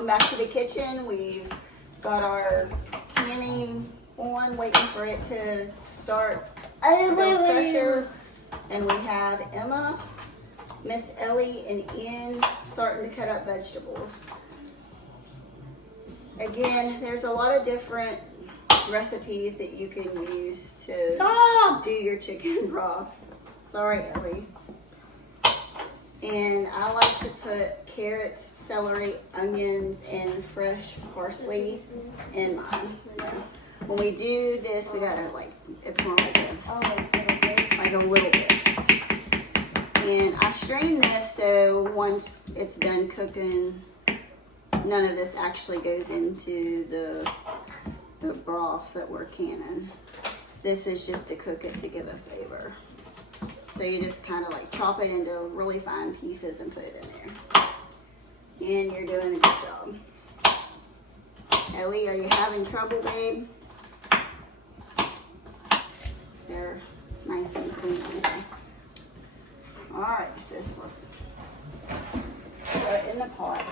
welcome back to the kitchen. We've got our canning on, waiting for it to start to build pressure. And we have Emma, Miss Ellie, and Ian starting to cut up vegetables. Again, there's a lot of different recipes that you can use to do your chicken broth. Sorry, Ellie. And I like to put carrots, celery, onions, and fresh parsley in mine. When we do this, we gotta it's more like a little bit. And I strain this so once it's done cooking, none of this actually goes into the broth that we're canning. This is just to cook it to give a flavor. So you just kind of chop it into really fine pieces and put it in there. And you're doing a good job. Ellie, are you having trouble, babe? They're nice and clean. Okay. All right, sis, let's put it in the pot.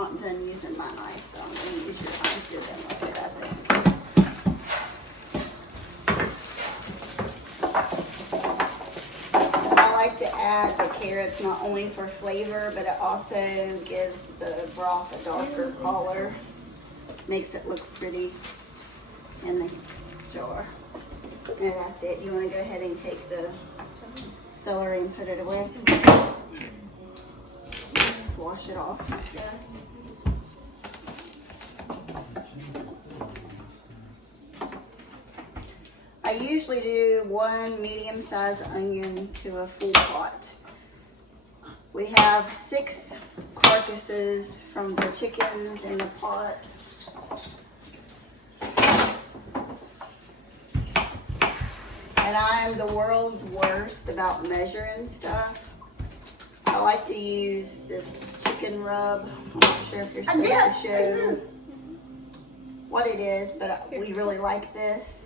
I'm done using my knife, so I'm going to use your knife. You're done with it, I think. I like to add the carrots not only for flavor, but it also gives the broth a darker color. Makes it look pretty in the jar. And that's it. You want to go ahead and take the celery and put it away? Just wash it off. I usually do 1 medium-sized onion to a full pot. We have 6 carcasses from the chickens in the pot. And I am the world's worst about measuring stuff. I like to use this chicken rub. I'm not sure if you're supposed to show what it is, but we really like this.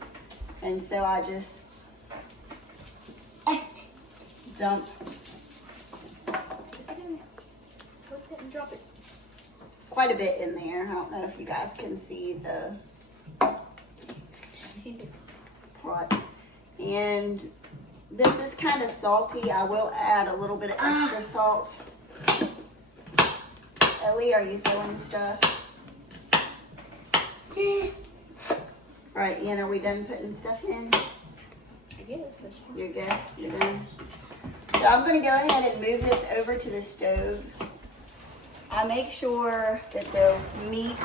And so I just dump quite a bit in there. I don't know if you guys can see the pot. And this is kind of salty. I will add a little bit of extra salt. Ellie, are you throwing stuff? All right, Ian, are we done putting stuff in? I guess. Your guess, you're done. So I'm going to go ahead and move this over to the stove. I make sure that the meat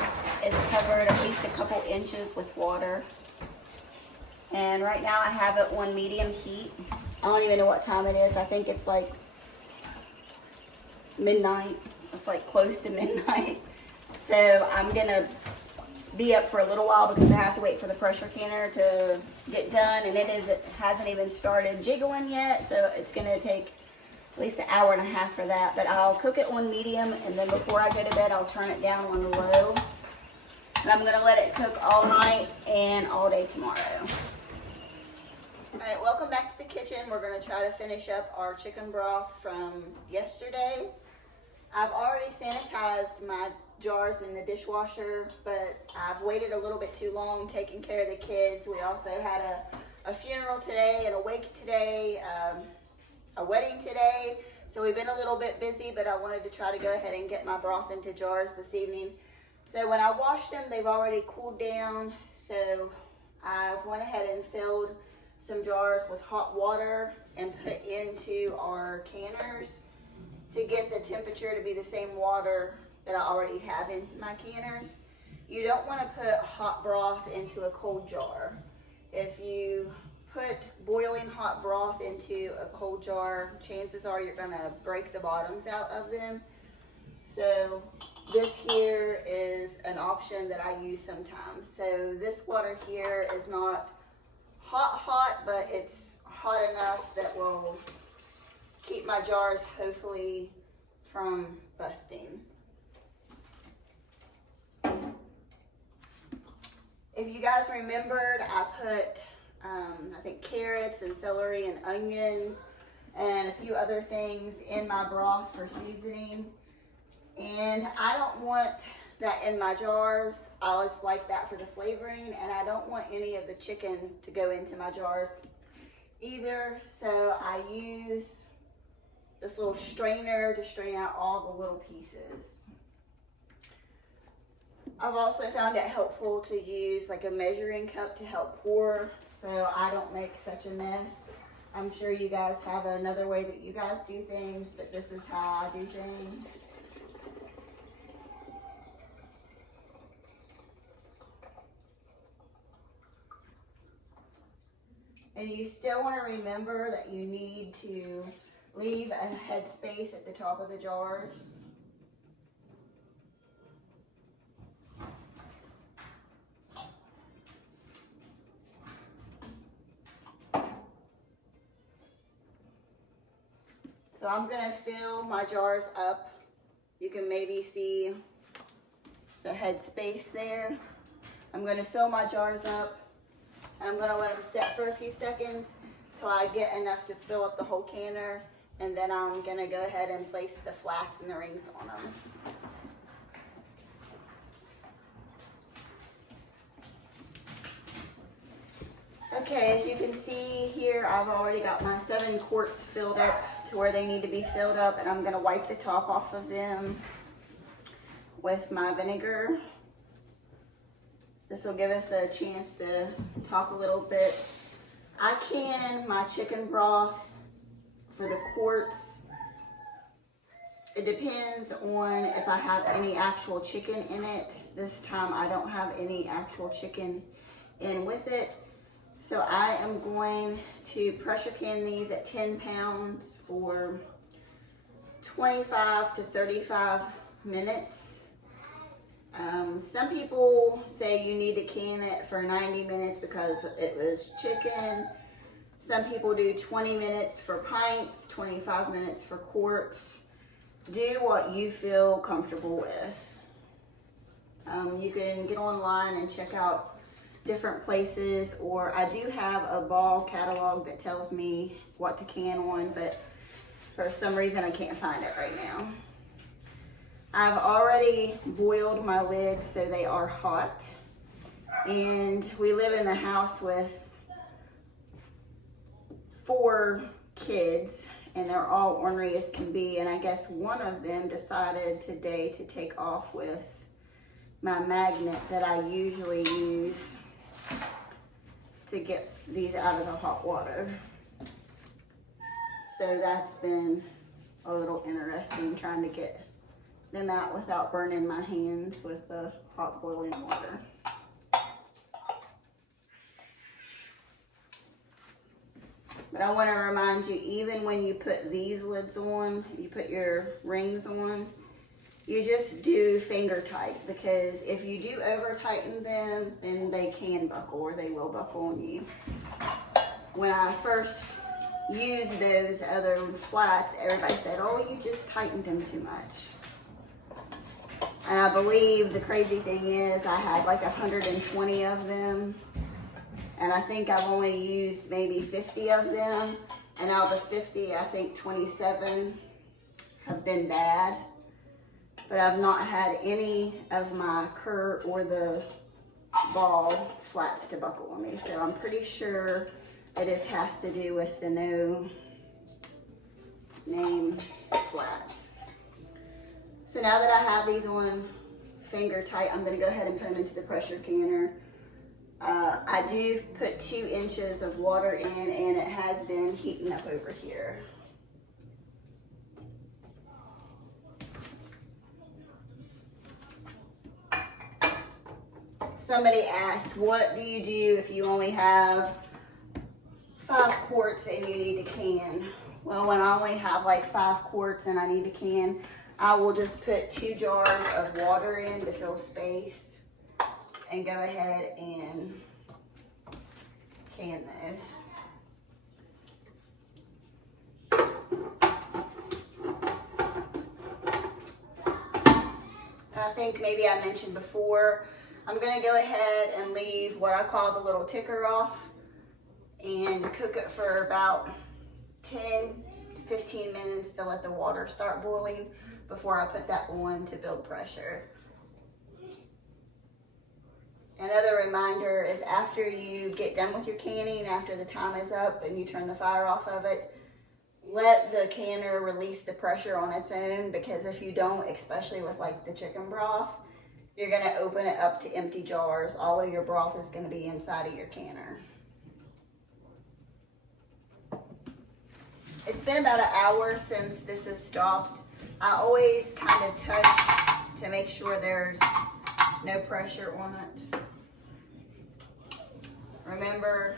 is covered at least a couple inches with water. And right now I have it on medium heat. I don't even know what time it is. I think it's like midnight. It's like close to midnight. So I'm going to be up for a little while because I have to wait for the pressure canner to get done, and it hasn't even started jiggling yet, so it's going to take at least an hour and a half for that. But I'll cook it on medium, and then before I go to bed I'll turn it down on low, and I'm going to let it cook all night and all day tomorrow. Alright, welcome back to the kitchen. We're going to try to finish up our chicken broth from yesterday. I've already sanitized my jars in the dishwasher, but I've waited a little bit too long taking care of the kids. We also had a funeral today and a wake today, a wedding today, so we've been a little bit busy, but I wanted to try to go ahead and get my broth into jars this evening. So when I washed them, they've already cooled down, so I went ahead and filled some jars with hot water and put into our canners to get the temperature to be the same water that I already have in my canners. You don't want to put hot broth into a cold jar. If you put boiling hot broth into a cold jar, chances are you're going to break the bottoms out of them. So this here is an option that I use sometimes. So this water here is not hot, but it's hot enough that will keep my jars hopefully from busting. If you guys remembered, I put, I think carrots and celery and onions and a few other things in my broth for seasoning. And I don't want that in my jars. I just like that for the flavoring, and I don't want any of the chicken to go into my jars either. So I use this little strainer to strain out all the little pieces. I've also found it helpful to use like a measuring cup to help pour so I don't make such a mess. I'm sure you guys have another way that you guys do things, but this is how I do things. And you still want to remember that you need to leave a head space at the top of the jars. So I'm going to fill my jars up. You can maybe see the head space there. I'm going to fill my jars up. I'm going to let them sit for a few seconds till I get enough to fill up the whole canner, and then I'm going to go ahead and place the flats and the rings on them. Okay, as you can see here, I've already got my 7 quarts filled up to where they need to be filled up, and I'm going to wipe the top off of them with my vinegar. This will give us a chance to talk a little bit. I can my chicken broth for the quarts. It depends on if I have any actual chicken in it. This time I don't have any actual chicken in with it. So I am going to pressure can these at 10 pounds for 25 to 35 minutes. Some people say you need to can it for 90 minutes because it was chicken. Some people do 20 minutes for pints, 25 minutes for quarts. Do what you feel comfortable with. You can get online and check out different places, or I do have a ball catalog that tells me what to can on, but for some reason I can't find it right now. I've already boiled my lids so they are hot, and we live in a house with 4 kids, and they're all ornery as can be, and I guess one of them decided today to take off with my magnet that I usually use to get these out of the hot water. So that's been a little interesting, trying to get them out without burning my hands with the hot boiling water. But I want to remind you, even when you put these lids on, you put your rings on, you just do finger tight, because if you do over tighten them, then they can buckle, or they will buckle on you. When I first used those other flats, everybody said, oh, you just tightened them too much. And I believe the crazy thing is I had like 120 of them, and I think I've only used maybe 50 of them, and out of the 50, I think 27 have been bad. But I've not had any of my cur or the ball flats to buckle on me. So I'm pretty sure it has to do with the no name flats. So now that I have these on finger tight, I'm going to go ahead and put them into the pressure canner. I do put 2 inches of water in, and it has been heating up over here. Somebody asked, what do you do if you only have 5 quarts and you need to can? Well, when I only have like 5 quarts and I need to can, I will just put 2 jars of water in to fill space and go ahead and can those. I think maybe I mentioned before, I'm gonna go ahead and leave what I call the little ticker off and cook it for about 10 to 15 minutes to let the water start boiling before I put that on to build pressure. Another reminder is after you get done with your canning, after the time is up and you turn the fire off of it, let the canner release the pressure on its own, because if you don't, especially with like the chicken broth, you're gonna open it up to empty jars. All of your broth is gonna be inside of your canner. It's been about an hour since this has stopped. I always kind of touch to make sure there's no pressure on it. Remember,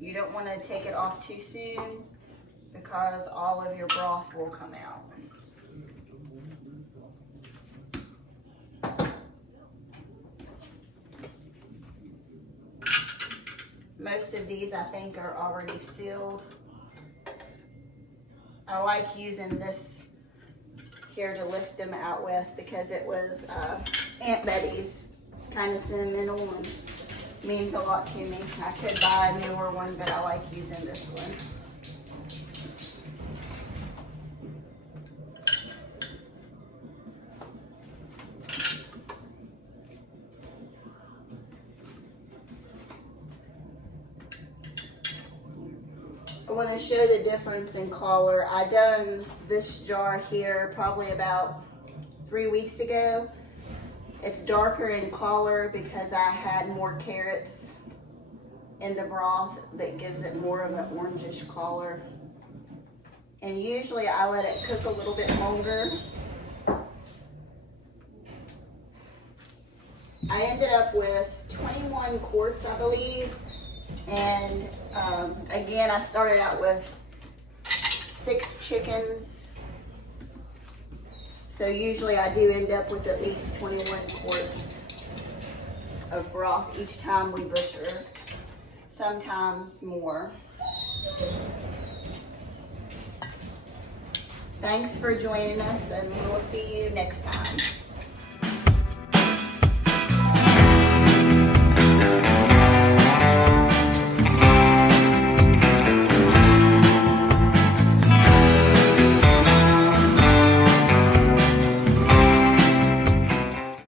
you don't want to take it off too soon because all of your broth will come out. Most of these I think are already sealed. I like using this here to lift them out with because it was Aunt Betty's. It's kind of sentimental and means a lot to me. I could buy a newer one, but I like using this one. I want to show the difference in color. I done this jar here probably about 3 weeks ago. It's darker in color because I had more carrots in the broth that gives it more of an orangish color. And usually I let it cook a little bit longer. I ended up with 21 quarts, I believe. And again, I started out with 6 chickens. So usually I do end up with at least 21 quarts of broth each time we butcher, sometimes more. Thanks for joining us, and we'll see you next time.